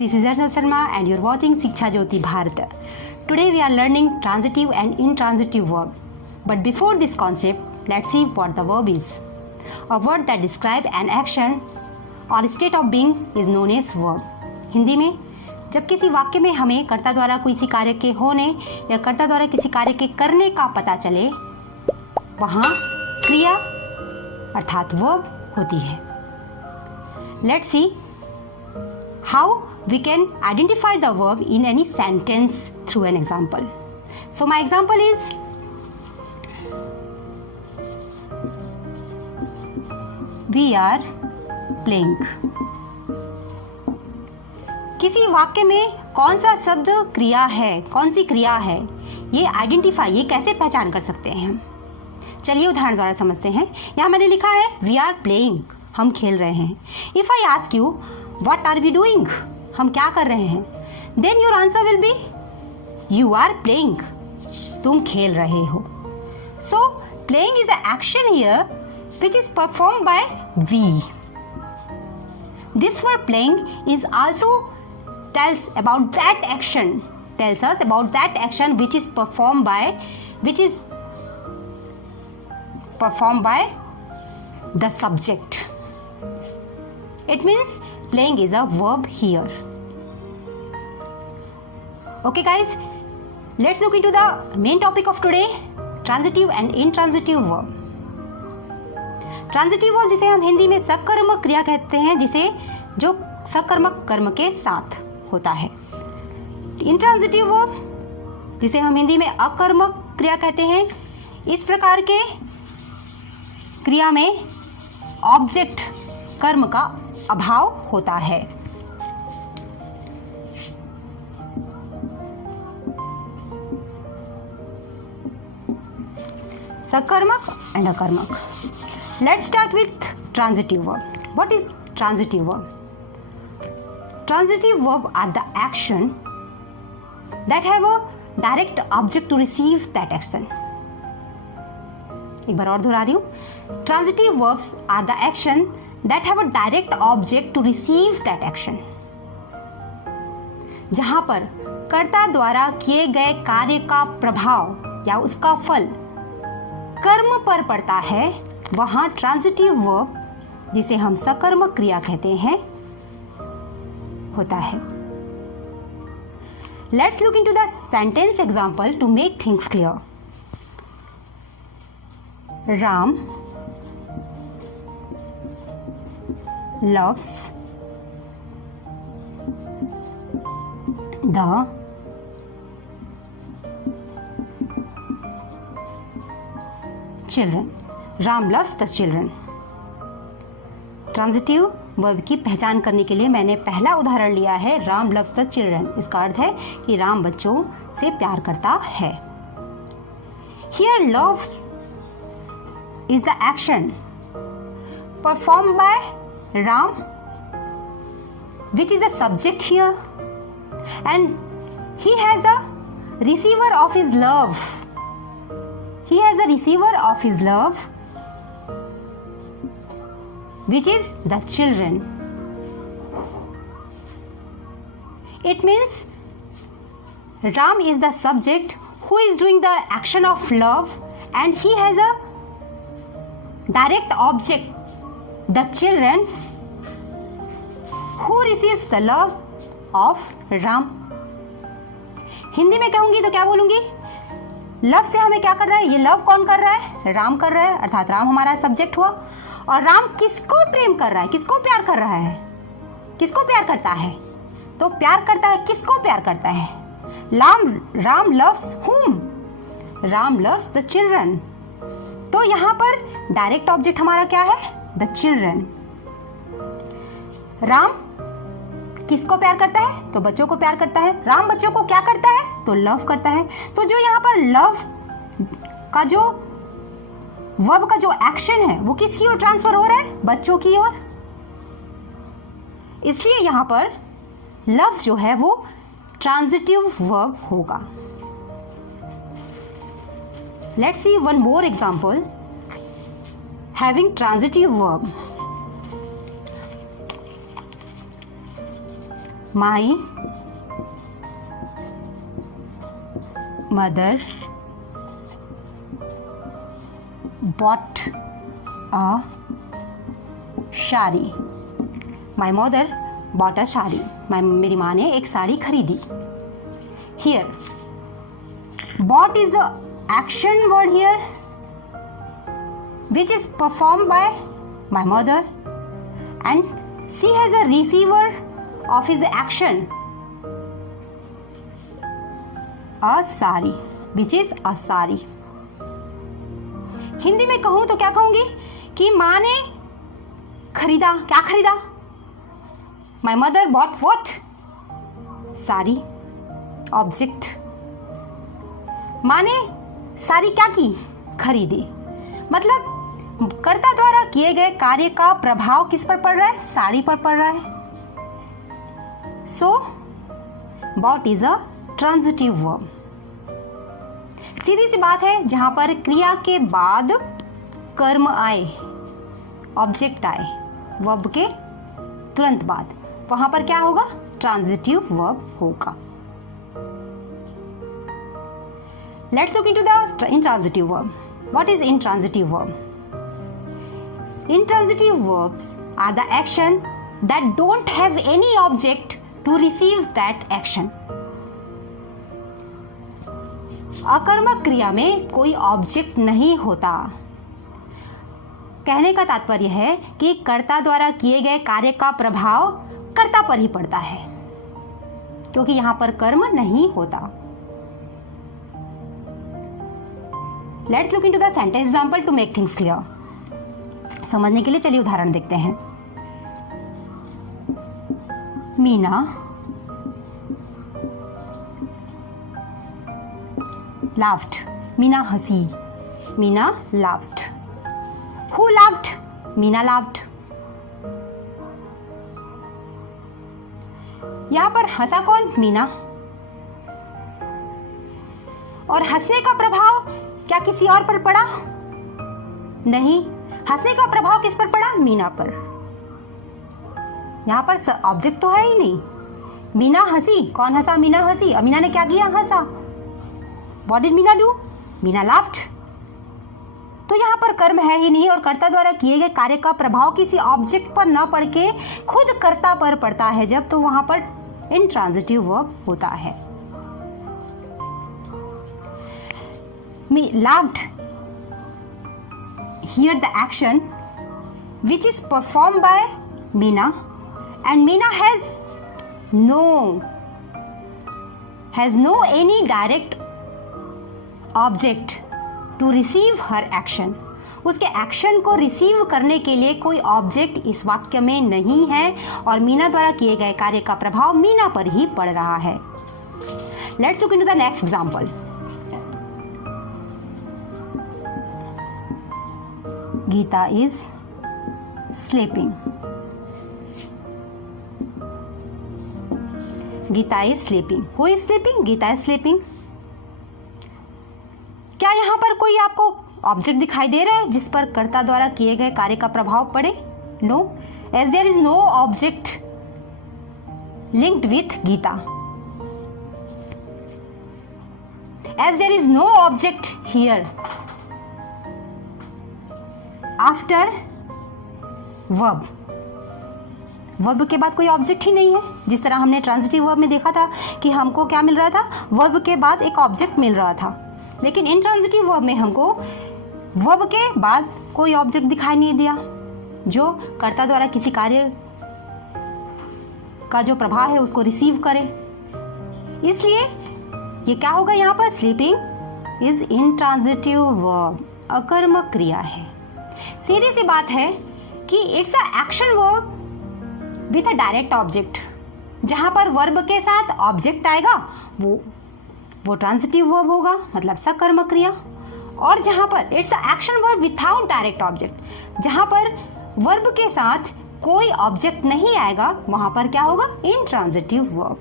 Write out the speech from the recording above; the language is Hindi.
This is Arshad Sharma and you're watching Shiksha Jyoti Bharat. Today we are learning transitive and intransitive verb. But before this concept, let's see what the verb is. A word that describes an action or state of being is known as verb. Hindi में जब किसी वाक्य में हमें कर्ता द्वारा किसी कार्य के होने या कर्ता द्वारा किसी कार्य के करने का पता चले, वहाँ क्रिया अर्थात वर्ब होती है. Let's see how we can identify the verb in any sentence through an example. So my example is we are playing. किसी वाक्य में कौन सा शब्द क्रिया है, कौन सी क्रिया है, ये आइडेंटिफाई, ये कैसे पहचान कर सकते हैं हम. चलिए उदाहरण द्वारा समझते हैं. यहाँ मैंने लिखा है वी आर प्लेइंग, हम खेल रहे हैं. If I ask you what are we doing, हम क्या कर रहे हैं, then your answer will be you are playing, तुम खेल रहे हो. So playing is a action here which is performed by we. This word playing is also tells us about that action which is performed by the subject. It means playing is a verb here. Okay guys, let's look into the main topic of today, transitive and intransitive verb. Transitive verb जिसे हम हिंदी में सकर्मक क्रिया कहते हैं, जिसे जो सकर्मक कर्म के साथ होता है. इंट्रांजिटिव वर्ब जिसे हम हिंदी में अकर्मक क्रिया कहते हैं. इस प्रकार के क्रिया में ऑब्जेक्ट कर्म का अभाव होता है. सकर्मक एंड अकर्मक. Let's start with transitive verb. What is transitive verb? Transitive verb are the action that have a direct object to receive that action. एक बार और दोहरा रही हूँ. Transitive verbs are the action that have a direct object to receive that action. जहाँ पर कर्ता द्वारा किए गए कार्य का प्रभाव या उसका फल कर्म पर पड़ता है, वहाँ ट्रांजिटिव वर्ब जिसे हम सकर्मक क्रिया कहते हैं होता है. Let's look into the sentence example to make things clear. Ram loves the children. Ram loves the children. Transitive verb की पहचान करने के लिए मैंने पहला उदाहरण लिया है राम लव्स द चिल्ड्रन. इसका अर्थ है कि राम बच्चों से प्यार करता है. Here love is the action perform by Ram which is the subject here and he has a receiver of his love. He has a receiver of his love, which is the children. It means Ram is the subject who is doing the action of love, and he has a direct object, the children, who receives the love of Ram. Hindi में कहूंगी तो क्या बोलूंगी? लव से हमें क्या कर रहा है, ये लव कौन कर रहा है, राम कर रहा है, अर्थात राम हमारा सब्जेक्ट हुआ. और राम किसको प्रेम कर रहा है, किसको प्यार कर रहा है, किसको प्यार करता है, तो प्यार करता है, किसको प्यार करता है, राम लव्स हुम, राम लव्स द चिल्ड्रन. तो यहाँ पर डायरेक्ट ऑब्जेक्ट हमारा क्या है, द चिल्ड्रन. राम किसको प्यार करता है, तो बच्चों को प्यार करता है. राम बच्चों को क्या करता है, तो लव करता है. तो जो यहाँ पर लव का जो वर्ब का जो एक्शन है वो किसकी ओर ट्रांसफर हो रहा है, बच्चों की ओर. इसलिए यहाँ पर लव जो है वो ट्रांजिटिव वर्ब होगा. Let's see one more example having transitive verb. My mother bought a sari. My mother bought a sari, मेरी माँ ने एक साड़ी खरीदी। Here bot is a action word here which is perform by my mother and she has a receiver of his action a sari which is a sari. Hindi में कहूं तो क्या कहूंगी कि माँ ने खरीदा, क्या खरीदा? My mother bought what? Sari, object. माँ ने साड़ी क्या की? खरीदी। मतलब कर्ता द्वारा किए गए कार्य का प्रभाव किस पर पड़ रहा है? साड़ी पर पड़ रहा है। So bought is a transitive verb. सीधी सी बात है, जहां पर क्रिया के बाद कर्म आए, ऑब्जेक्ट आए, वर्ब के तुरंत बाद, वहां पर क्या होगा? ट्रांजिटिव वर्ब होगा। Let's look into the intransitive verb. What is intransitive verb? Intransitive verbs are the action that don't have any object to receive that action. अकर्मक क्रिया में कोई ऑब्जेक्ट नहीं होता। कहने का तात्पर्य है कि कर्ता द्वारा किए गए कार्य का प्रभाव कर्ता पर ही पड़ता है, क्योंकि यहां पर कर्म नहीं होता। Let's look into the sentence example to make things clear. समझने के लिए चलिए उदाहरण देखते हैं। मीना laughed. मीना हंसी। Meena laughed. Who laughed? Meena laughed. यहां पर हंसा कौन? मीना। और हंसने का प्रभाव क्या किसी और पर पड़ा? नहीं, हंसने का प्रभाव किस पर पड़ा? मीना पर। यहां पर ऑब्जेक्ट तो है ही नहीं। मीना हंसी, कौन हंसा? मीना हंसी। अब मीना ने क्या किया? हंसा। What did Meena do? Meena laughed. तो यहाँ पर कर्म है ही नहीं और कर्ता द्वारा किए गए कार्य का प्रभाव किसी ऑब्जेक्ट पर न पड़ के खुद कर्ता पर पड़ता है जब, तो वहां पर intransitive verb होता है। Laughed. Here the action which is performed by Meena, and Meena has no any direct object to receive her action. उसके एक्शन को रिसीव करने के लिए कोई ऑब्जेक्ट इस वाक्य में नहीं है और मीना द्वारा किए गए कार्य का प्रभाव मीना पर ही पड़ रहा है। Let's look into the next example. Gita is sleeping. Gita is sleeping. Who is sleeping? Gita is sleeping. क्या यहाँ पर कोई आपको ऑब्जेक्ट दिखाई दे रहा है जिस पर कर्ता द्वारा किए गए कार्य का प्रभाव पड़े? No, as there is no object linked with Gita. As there is no object here after verb. Verb के बाद कोई ऑब्जेक्ट ही नहीं है। जिस तरह हमने ट्रांजिटिव वर्ब में देखा था कि हमको क्या मिल रहा था? वर्ब के बाद एक ऑब्जेक्ट मिल रहा था, लेकिन इंट्रांजिटिव वर्ब में हमको वर्ब के बाद कोई ऑब्जेक्ट दिखाई नहीं दिया जो कर्ता द्वारा किसी कार्य का जो प्रभाव है उसको रिसीव करे। इसलिए ये क्या होगा? यहाँ पर स्लीपिंग इज इंट्रांजिटिव वर्ब, अकर्मक क्रिया है। सीधी सी बात है कि it's a action verb with a direct object. जहां पर वर्ब के साथ ऑब्जेक्ट आएगा वो ट्रांजिटिव वर्ब होगा, मतलब सकर्मक क्रिया। और जहां पर it's a action verb without direct object, जहां पर वर्ब के साथ कोई ऑब्जेक्ट नहीं आएगा, वहां पर क्या होगा? Intransitive verb.